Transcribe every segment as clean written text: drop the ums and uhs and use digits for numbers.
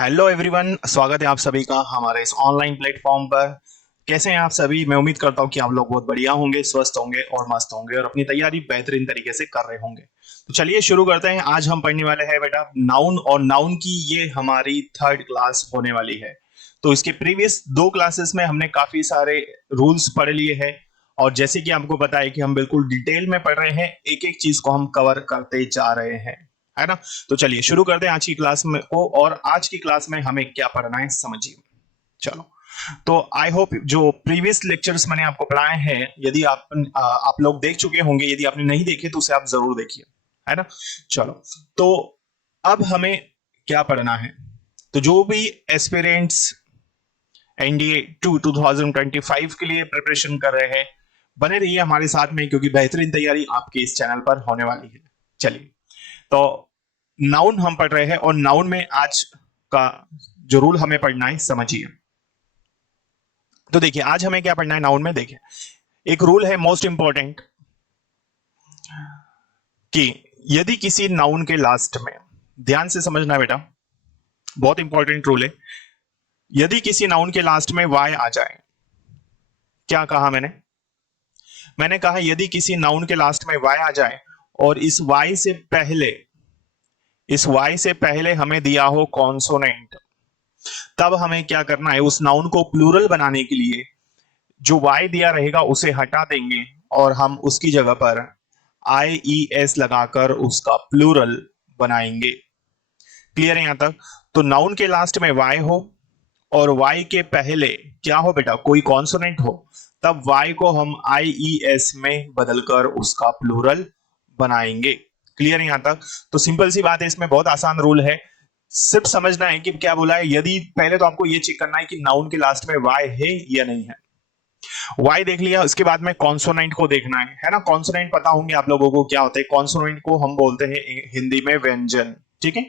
Hello everyone, स्वागत है आप सभी का हमारे इस ऑनलाइन प्लेटफॉर्म पर। कैसे हैं आप सभी? मैं उम्मीद करता हूं कि आप लोग बहुत बढ़िया होंगे, स्वस्थ होंगे और मस्त होंगे और अपनी तैयारी बेहतरीन तरीके से कर रहे होंगे। तो चलिए शुरू करते हैं। आज हम पढ़ने वाले हैं बेटा नाउन, और नाउन की ये हमारी थर्ड क्लास होने वाली है। तो इसके प्रीवियस दो क्लासेस में हमने काफी सारे रूल्स पढ़ लिए हैं, और जैसे कि आपको पता है कि हम बिल्कुल डिटेल में पढ़ रहे हैं, एक एक चीज को हम कवर करते जा रहे हैं, है ना। तो चलिए शुरू करते हैं आज की क्लास में को, और आज की क्लास में हमें क्या पढ़ना है समझिए। चलो, तो आई होप जो प्रीवियस लेक्चर्स मैंने आपको पढ़ाए हैं, यदि आप लोग देख चुके होंगे, यदि आपने नहीं देखे तो उसे आप जरूर देखिए, है ना। चलो, तो अब हमें क्या पढ़ना है। तो जो भी एस्पिरेंट्स एनडीए 2025 के लिए प्रिपरेशन कर रहे हैं, बने रहिए हमारे साथ में, क्योंकि बेहतरीन तैयारी आपके इस चैनल पर होने वाली है। चलिए, तो नाउन हम पढ़ रहे हैं, और नाउन में आज का जो रूल हमें पढ़ना है समझिए। तो देखिए आज हमें क्या पढ़ना है नाउन में। देखिए, एक रूल है मोस्ट इंपॉर्टेंट, कि यदि किसी नाउन के लास्ट में, ध्यान से समझना बेटा, बहुत इंपॉर्टेंट रूल है। यदि किसी नाउन के लास्ट में वाई आ जाए, क्या कहा मैंने? मैंने कहा यदि किसी नाउन के लास्ट में वाई आ जाए, और इस वाई से पहले हमें दिया हो कॉन्सोनेंट, तब हमें क्या करना है, उस नाउन को प्लूरल बनाने के लिए जो वाई दिया रहेगा उसे हटा देंगे, और हम उसकी जगह पर आई ई एस लगाकर उसका प्लूरल बनाएंगे। क्लियर है यहां तक? तो नाउन के लास्ट में वाई हो, और वाई के पहले क्या हो बेटा, कोई कॉन्सोनेंट हो, तब वाई को हम आई ई एस में बदलकर उसका प्लूरल बनाएंगे। क्लियर है यहां तक? तो सिंपल सी बात है, इसमें बहुत आसान रूल है। सिर्फ समझना है कि क्या बोला है। यदि पहले तो आपको यह चेक करना है कि नाउन के लास्ट में वाई है या नहीं है। वाई देख लिया, उसके बाद में कॉन्सोनेंट को देखना है ना। कॉन्सोनेंट पता होंगे आप लोगों को क्या होते हैं। कॉन्सोनेंट को हम बोलते हैं हिंदी में व्यंजन, ठीक है।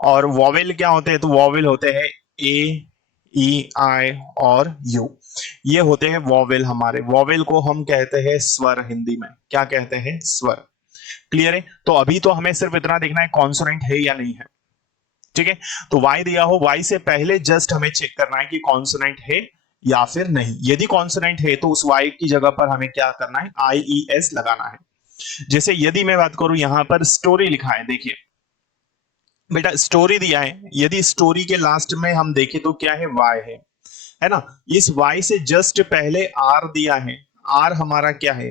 और वॉवेल क्या होते हैं? तो वॉवेल होते हैं ए, ई, आई और यू। ये होते हैं वॉवेल। हमारे वॉवेल को हम कहते हैं स्वर। हिंदी में क्या कहते हैं? स्वर। क्लियर है? तो अभी तो हमें सिर्फ इतना देखना है कॉन्सोनेंट है या नहीं है, ठीक है। तो वाई दिया हो, वाई से पहले जस्ट हमें चेक करना है कि कॉन्सोनेंट है या फिर नहीं। यदि कॉन्सोनेंट है तो उस वाई की जगह पर हमें क्या करना है, आई ई एस लगाना है। जैसे यदि मैं बात करूं, यहां पर स्टोरी लिखा है, देखिए बेटा स्टोरी दिया है। यदि स्टोरी के लास्ट में हम देखें तो क्या है, वाई है ना। इस वाई से जस्ट पहले आर दिया है। आर हमारा क्या है?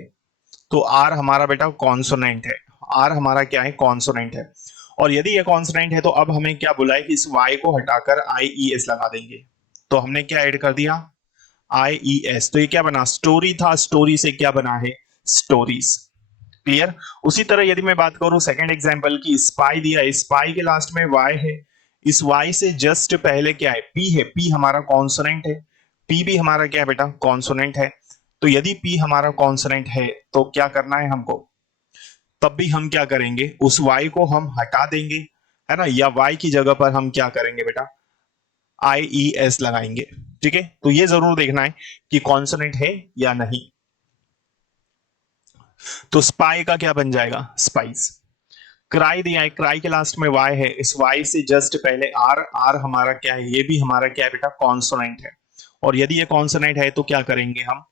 तो आर हमारा बेटा कॉन्सोनेंट है। आर हमारा क्या है? कॉन्सोनेंट है। और यदि ये कॉन्सोनेंट है तो अब हमें क्या बोला है कि इस y को हटाकर आई ई एस लगा देंगे। तो हमने क्या ऐड कर दिया? आई ई एस। तो ये क्या बना? स्टोरी था, स्टोरी से क्या बना है? स्टोरीज। क्लियर? उसी तरह यदि मैं बात करूं सेकंड एग्जांपल की, स्पाई दिया है, स्पाई के लास्ट में y है। इस y से जस्ट पहले क्या है? p है। p हमारा कॉन्सोनेंट है। p भी हमारा क्या है बेटा? कॉन्सोनेंट है। तो यदि p हमारा कॉन्सोनेंट है तो क्या करना है हमको? तब भी हम क्या करेंगे, उस y को हम हटा देंगे, है ना। या y की जगह पर हम क्या करेंगे बेटा? आई ई एस लगाएंगे, ठीक है। तो ये जरूर देखना है कि कॉन्सोनेंट है या नहीं। तो स्पाई का क्या बन जाएगा? स्पाइस। क्राई दिया है, क्राई के लास्ट में वाई है। इस वाई से जस्ट पहले आर, आर हमारा क्या है? ये भी हमारा क्या है बेटा? कॉन्सोनेंट है। और यदि ये कॉन्सोनेंट है तो क्या करेंगे हम?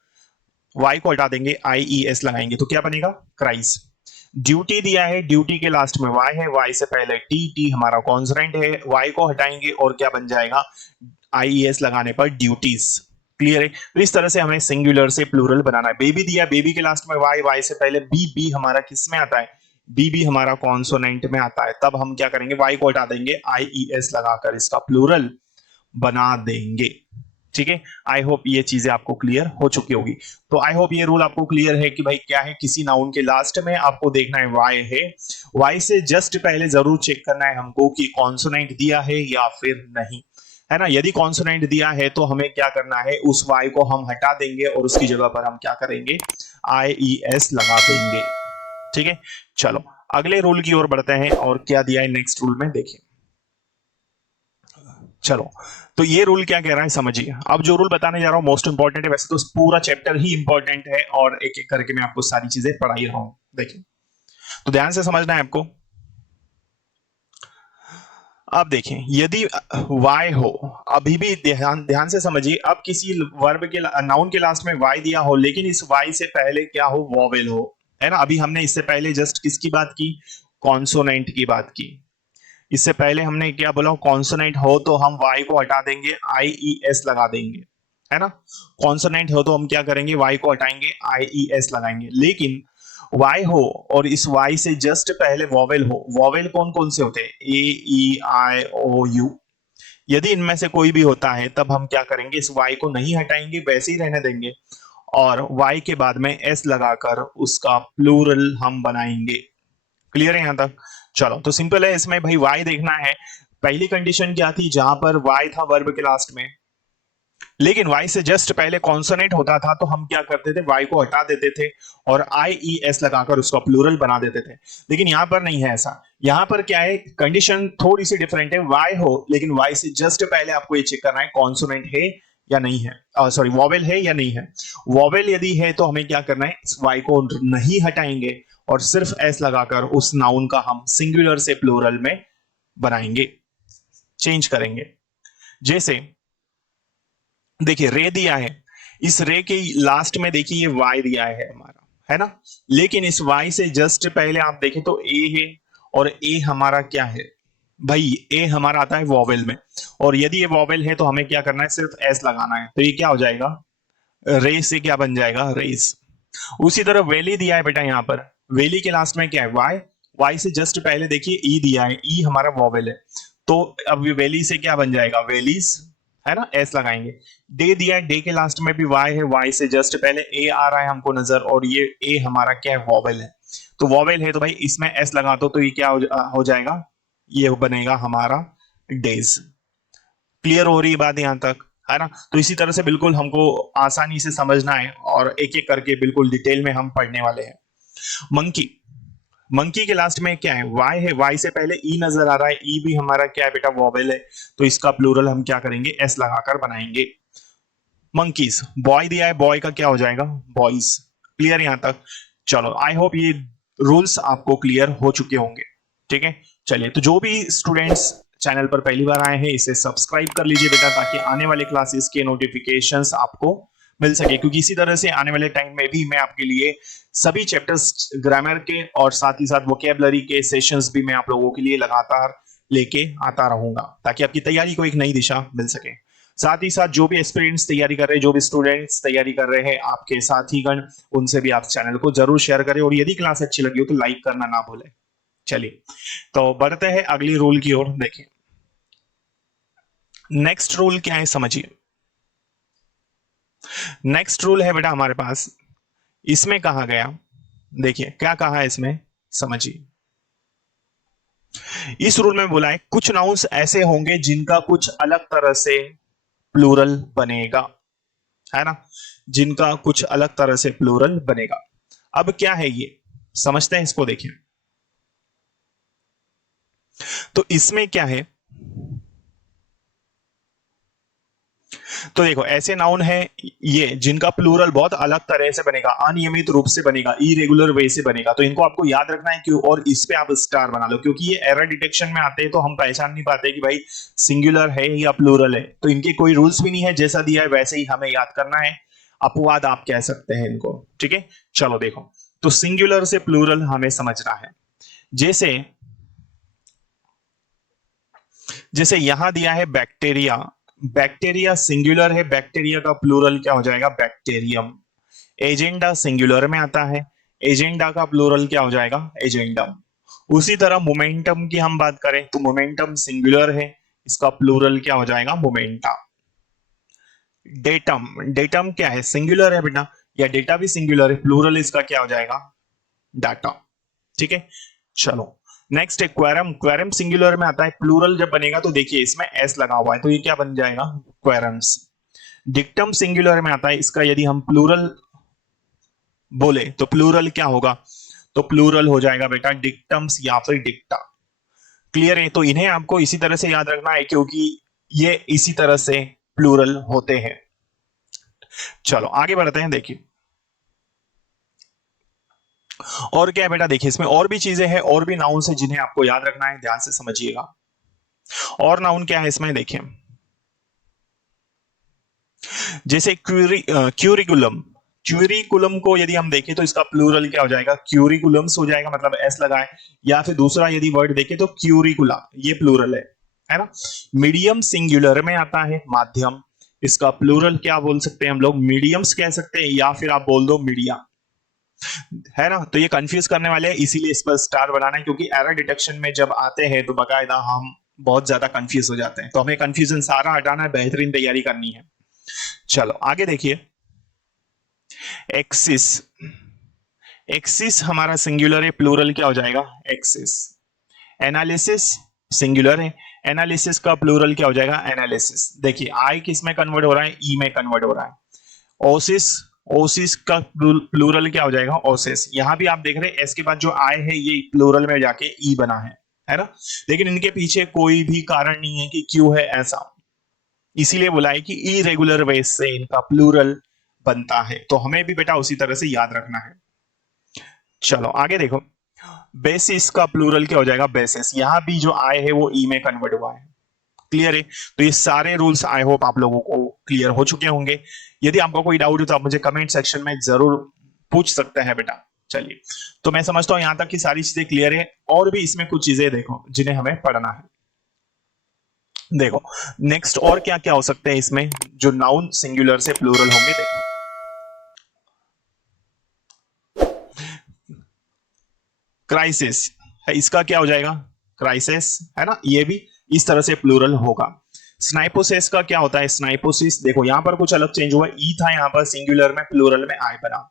वाई को हटा देंगे, आई ई एस लगाएंगे, तो क्या बनेगा? क्राइस। ड्यूटी दिया है, ड्यूटी के लास्ट में वाई है, वाई से पहले टी, टी हमारा कॉन्सोनेंट है। वाई को हटाएंगे और क्या बन जाएगा? आई ई एस लगाने पर ड्यूटीज। क्लियर है? तो इस तरह से हमें सिंगुलर से प्लूरल बनाना है। बेबी दिया, बेबी के लास्ट में वाई, वाई से पहले बी, बी हमारा किस में आता है? बी भी हमारा कॉन्सोनेंट में आता है। तब हम क्या करेंगे? वाई को हटा देंगे, आई ई एस लगाकर इसका प्लूरल बना देंगे, ठीक है। आई होप ये चीजें आपको क्लियर हो चुकी होगी। तो आई होप ये रूल आपको क्लियर है कि भाई क्या है, किसी नाउन के लास्ट में आपको देखना है वाई है, वाई से जस्ट पहले जरूर चेक करना है हमको कि कॉन्सोनेंट दिया है या फिर नहीं, है ना। यदि कॉन्सोनेंट दिया है तो हमें क्या करना है, उस वाई को हम हटा देंगे और उसकी जगह पर हम क्या करेंगे? आई ई एस लगा देंगे, ठीक है। चलो अगले रूल की ओर बढ़ते हैं, और क्या दिया है नेक्स्ट रूल में देखिए। चलो, तो ये रूल क्या कह रहा है समझिए। अब जो रूल बताने जा रहा हूं मोस्ट इंपॉर्टेंट है, वैसे तो पूरा चैप्टर ही इंपॉर्टेंट है, और एक एक करके मैं आपको सारी चीजें पढ़ा ही रहा हूं। देखिए, तो ध्यान से समझना है आपको। अब देखें, यदि y हो, अभी भी ध्यान ध्यान से समझिए, अब किसी वर्ब के नाउन के लास्ट में y दिया हो, लेकिन इस y से पहले क्या हो, वॉवेल हो, है ना। अभी हमने इससे पहले जस्ट किसकी बात की, कॉन्सोनेंट की बात की। इससे पहले हमने क्या बोला, कॉन्सोनेंट हो तो हम y को हटा देंगे, IES लगा देंगे, है ना। कॉन्सोनेंट हो तो हम क्या करेंगे, y को हटाएंगे, IES लगाएंगे। लेकिन y हो और इस y से जस्ट पहले वॉवेल हो, वॉवेल कौन कौन से होते हैं, A E I O U। यदि इनमें से कोई भी होता है तब हम क्या करेंगे, इस y को नहीं हटाएंगे, वैसे ही रहने देंगे, और y के बाद में s लगाकर उसका प्लूरल हम बनाएंगे। क्लियर है यहां तक। चलो तो सिंपल है, इसमें भाई y देखना है। पहली कंडीशन क्या थी, जहां पर y था वर्ब के लास्ट में, लेकिन y से जस्ट पहले कॉन्सोनेंट होता था तो हम क्या करते थे, y को हटा देते थे और IES लगाकर उसका प्लूरल बना देते थे। लेकिन यहां पर नहीं है ऐसा। यहां पर क्या है, कंडीशन थोड़ी सी डिफरेंट है, y हो लेकिन y से जस्ट पहले आपको ये चेक करना है कॉन्सोनेंट है या नहीं है, सॉरी वॉवेल है या नहीं है। वॉवेल यदि है तो हमें क्या करना है, इस y को नहीं हटाएंगे और सिर्फ s लगाकर उस नाउन का हम सिंगुलर से प्लूरल में बनाएंगे, चेंज करेंगे। जैसे देखिए रे दिया है, इस रे के लास्ट में देखिए ये y दिया है हमारा, है ना। लेकिन इस y से जस्ट पहले आप देखें तो a है, और a हमारा क्या है भाई, a हमारा आता है वॉवेल में, और यदि ये वॉवेल है तो हमें क्या करना है, सिर्फ s लगाना है। तो ये क्या हो जाएगा, रे से क्या बन जाएगा, रेस। उसी तरह वेली दिया है बेटा, यहाँ पर वेली के लास्ट में क्या है, y से जस्ट पहले देखिए e दिया है, e हमारा वॉवेल है, तो अब वेली से क्या बन जाएगा, वेलीज, है ना, s लगाएंगे। डे दिया है, डे के लास्ट में भी y है, y से जस्ट पहले a आ रहा है हमको नजर, और ये a हमारा क्या है, वॉवेल है। तो वॉवेल है तो भाई इसमें s लगा दो, तो ये क्या हो जाएगा, ये बनेगा हमारा डेज। क्लियर हो रही बात यहां तक, है ना। तो इसी तरह से बिल्कुल हमको आसानी से समझना है, और एक एक करके बिल्कुल डिटेल में हम पढ़ने वाले हैं। मंकी, मंकी के लास्ट में क्या है, y है, y से पहले e नजर आ रहा है, e भी हमारा क्या है बेटा, वॉवेल है, तो इसका प्लूरल हम क्या करेंगे, s लगाकर बनाएंगे। मंकीज, बॉय दिया है, बॉय का क्या हो जाएगा, बॉयज। क्लियर यहां तक। चलो आई होप ये रूल्स आपको क्लियर हो चुके होंगे, ठीक है। चलिए, तो जो भी स्टूडेंट्स चैनल पर पहली बार आए हैं इसे सब्सक्राइब कर लीजिए बेटा, ताकि आने वाले क्लासेस के नोटिफिकेशंस आपको मिल सके, क्योंकि इसी तरह से आने वाले टाइम में भी मैं आपके लिए सभी चैप्टर्स ग्रामर के और साथ ही साथ वोकेबलरी के सेशंस भी मैं आप लोगों के लिए लगातार लेके आता रहूंगा, ताकि आपकी तैयारी को एक नई दिशा मिल सके। साथ ही साथ जो भी एस्पिरेंट्स तैयारी कर रहे हैं, जो भी स्टूडेंट्स तैयारी कर रहे हैं, आपके साथी गण, उनसे भी आप चैनल को जरूर शेयर करें, और यदि क्लास अच्छी लगी हो तो लाइक करना ना भूलें। चलिए तो बढ़ते हैं अगली रूल की ओर। देखिए नेक्स्ट रूल क्या है, समझिए। नेक्स्ट रूल है बेटा हमारे पास, इसमें कहा गया, देखिए क्या कहा है इसमें, समझिए। इस रूल में बोला है कुछ नाउन्स ऐसे होंगे जिनका कुछ अलग तरह से प्लूरल बनेगा, है ना, जिनका कुछ अलग तरह से प्लूरल बनेगा। अब क्या है ये, समझते हैं इसको। देखिए तो इसमें क्या है, तो देखो ऐसे नाउन है ये जिनका प्लूरल बहुत अलग तरह से बनेगा, अनियमित रूप से बनेगा, इरेगुलर वे से बनेगा। तो इनको आपको याद रखना है क्यों, और इस पे आप स्टार बना लो, क्योंकि ये एरर डिटेक्शन में आते हैं तो हम पहचान नहीं पाते कि भाई सिंगुलर है या प्लूरल है। तो इनके कोई रूल्स भी नहीं है, जैसा दिया है वैसे ही हमें याद करना है, अपवाद आप कह सकते हैं इनको, ठीक है। चलो देखो, तो सिंगुलर से प्लूरल हमें समझना है। जैसे जैसे यहां दिया है बैक्टीरिया, बैक्टीरिया सिंगुलर है, बैक्टीरिया का प्लूरल क्या हो जाएगा, बैक्टीरियम। एजेंडा सिंगुलर में आता है, एजेंडा का प्लूरल क्या हो जाएगा, एजेंडम। उसी तरह मोमेंटम की हम बात करें तो मोमेंटम सिंगुलर है, इसका प्लूरल क्या हो जाएगा, मोमेंटा। डेटम, डेटम क्या है, सिंगुलर है बेटा, या डेटा भी सिंगुलर है, प्लूरल इसका क्या हो जाएगा, डाटा। ठीक है, चलो नेक्स्ट है क्वेरम, क्वेरम सिंगुलर में आता है, प्लूरल जब बनेगा तो देखिए इसमें एस लगा हुआ है तो ये क्या बन जाएगा, क्वेरम्स। डिक्टम सिंगुलर में आता है, इसका यदि हम प्लूरल बोले तो प्लूरल क्या होगा, तो प्लूरल हो जाएगा बेटा डिक्टम्स या फिर डिक्टा। क्लियर है, तो इन्हें आपको इसी तरह से याद रखना है क्योंकि ये इसी तरह से प्लूरल होते हैं। चलो आगे बढ़ते हैं, देखिए और क्या है बेटा, देखिए इसमें और भी चीजें हैं, और भी नाउन्स हैं जिन्हें आपको याद रखना है, ध्यान से समझिएगा। और नाउन क्या है इसमें देखिए, जैसे क्यूरिकुलम, क्यूरिकुलम को यदि हम देखें तो इसका प्लूरल क्या हो जाएगा, क्यूरिकुलम्स हो जाएगा, मतलब एस लगाए। या फिर दूसरा यदि वर्ड देखें तो क्यूरिकुला, ये प्लूरल है ना। मीडियम सिंगुलर में आता है, माध्यम, इसका प्लूरल क्या बोल सकते हैं हम लोग, मीडियम्स कह सकते हैं, या फिर आप बोल दो मीडिया, है ना। तो ये कंफ्यूज करने वाले हैं, इसीलिए इस पर स्टार बनाना है, क्योंकि एरर डिटेक्शन में जब आते हैं तो बकायदा हम बहुत ज्यादा कंफ्यूज हो जाते हैं, तो हमें कंफ्यूजन सारा हटाना है, बेहतरीन तैयारी करनी है। चलो आगे देखिए, एक्सिस, एक्सिस हमारा सिंगुलर है, प्लूरल क्या हो जाएगा, एक्सिस। एनालिसिस सिंगुलर है, एनालिसिस का प्लूरल क्या हो जाएगा, एनालिसिस। देखिए आई किस में कन्वर्ट हो रहा है, ई में कन्वर्ट हो रहा है। ओसिस, ओसिस का प्लूरल क्या हो जाएगा, ओसिस। यहां भी आप देख रहे हैं एस के बाद जो आई है ये प्लूरल में जाके ई बना है ना। लेकिन इनके पीछे कोई भी कारण नहीं है कि क्यों है ऐसा, इसीलिए बोला है कि इरेगुलर वेज से इनका प्लूरल बनता है, तो हमें भी बेटा उसी तरह से याद रखना है। चलो आगे देखो, बेसिस का प्लूरल क्या हो जाएगा, बेसिस। यहां भी जो आई है वो ई में कन्वर्ट हुआ है, क्लियर है। तो ये सारे रूल्स आई होप आप लोगों को क्लियर हो चुके होंगे। यदि आपको कोई डाउट हो तो आप मुझे कमेंट सेक्शन में जरूर पूछ सकते हैं बेटा। चलिए, तो मैं समझता हूं यहां तक की सारी चीजें क्लियर है, और भी इसमें कुछ चीजें देखो जिन्हें हमें पढ़ना है। देखो नेक्स्ट और क्या क्या हो सकते हैं इसमें जो नाउन सिंगुलर से प्लूरल होंगे, देखो क्राइसिस है, इसका क्या हो जाएगा, क्राइसिस, है ना, ये भी इस तरह से प्लूरल होगा। स्नाइपोसिस का क्या होता है, स्नाइपोसिस, देखो यहां पर कुछ अलग चेंज हुआ, ई था यहां पर सिंगुलर में, प्लूरल में आई बना।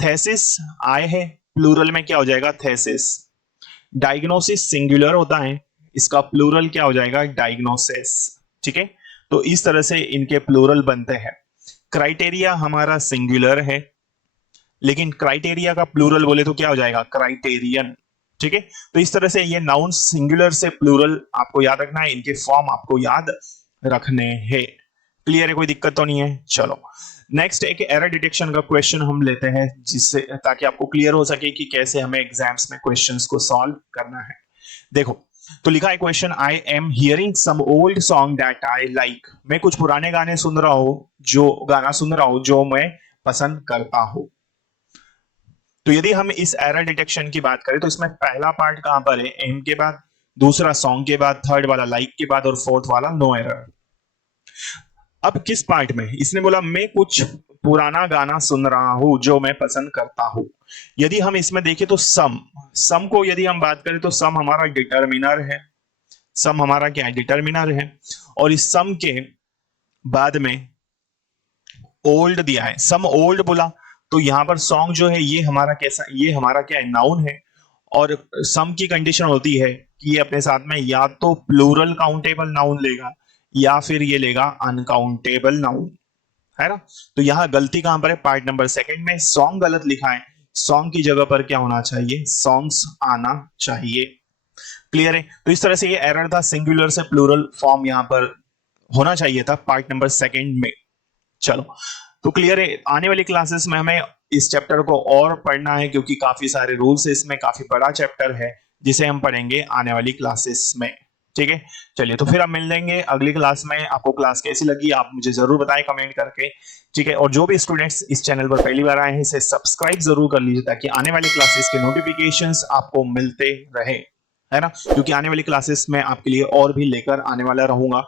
थेसिस आय है, प्लूरल में क्या हो जाएगा, थेसिस। डायग्नोसिस सिंगुलर होता है, इसका प्लूरल क्या हो जाएगा, डायग्नोसिस। ठीक है, तो इस तरह से इनके प्लूरल बनते हैं। क्राइटेरिया हमारा सिंगुलर है, लेकिन क्राइटेरिया का प्लूरल बोले तो क्या हो जाएगा, क्राइटेरियन। ठीक है, तो इस तरह से ये नाउन सिंगुलर से प्लूरल आपको याद रखना है, इनके फॉर्म आपको याद रखने हैं। क्लियर है, कोई दिक्कत तो नहीं है। चलो नेक्स्ट एक एरर डिटेक्शन का क्वेश्चन हम लेते हैं, जिससे ताकि आपको क्लियर हो सके कि कैसे हमें एग्जाम्स में क्वेश्चंस को सॉल्व करना है। देखो तो लिखा है question, I am hearing some old song that I like. मैं कुछ पुराने गाने सुन रहा हूं, जो गाना सुन रहा हूं जो मैं पसंद करता हूं। तो यदि हम इस एरर डिटेक्शन की बात करें तो इसमें पहला पार्ट कहां पर है, एम के बाद, दूसरा सॉन्ग के बाद, थर्ड वाला लाइक के बाद, और फोर्थ वाला नो एरर। अब किस पार्ट में इसने बोला, मैं कुछ पुराना गाना सुन रहा हूं जो मैं पसंद करता हूं। यदि हम इसमें देखें तो सम, सम को यदि हम बात करें तो सम हमारा डिटर्मिनर है, सम हमारा क्या है, डिटर्मिनर है। और इस सम के बाद में ओल्ड दिया है, सम ओल्ड बोला, तो यहां पर सॉन्ग जो है ये हमारा कैसा, ये हमारा क्या है, नाउन है। और सम की कंडीशन होती है कि ये अपने साथ में या तो प्लूरल काउंटेबल नाउन लेगा या फिर ये लेगा अनकाउंटेबल नाउन, है ना। तो यहां गलती कहां पर है, पार्ट नंबर सेकंड में सॉन्ग गलत लिखा है, सॉन्ग की जगह पर क्या होना चाहिए, सॉन्ग्स आना चाहिए। क्लियर है, तो इस तरह से ये एरर था, सिंगुलर से प्लूरल फॉर्म यहां पर होना चाहिए था पार्ट नंबर सेकंड में। चलो तो क्लियर है, आने वाली क्लासेस में हमें इस चैप्टर को और पढ़ना है, क्योंकि काफी सारे रूल्स है इसमें, काफी बड़ा चैप्टर है जिसे हम पढ़ेंगे आने वाली क्लासेस में। ठीक है, चलिए तो फिर हम मिल लेंगे अगली क्लास में। आपको क्लास कैसी लगी आप मुझे जरूर बताएं कमेंट करके। ठीक है, और जो भी स्टूडेंट्स इस चैनल पर पहली बार आए हैं इसे सब्सक्राइब जरूर कर लीजिए, ताकि आने वाली क्लासेस के नोटिफिकेशंस आपको मिलते रहे, है ना, क्योंकि आने वाली क्लासेस में आपके लिए और भी लेकर आने वाला रहूंगा।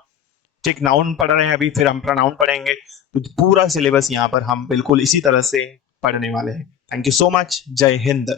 ठीक, नाउन पढ़ रहे हैं अभी, फिर हम प्रोनाउन पढ़ेंगे, तो पूरा सिलेबस यहाँ पर हम बिल्कुल इसी तरह से पढ़ने वाले हैं। थैंक यू सो मच, जय हिंद।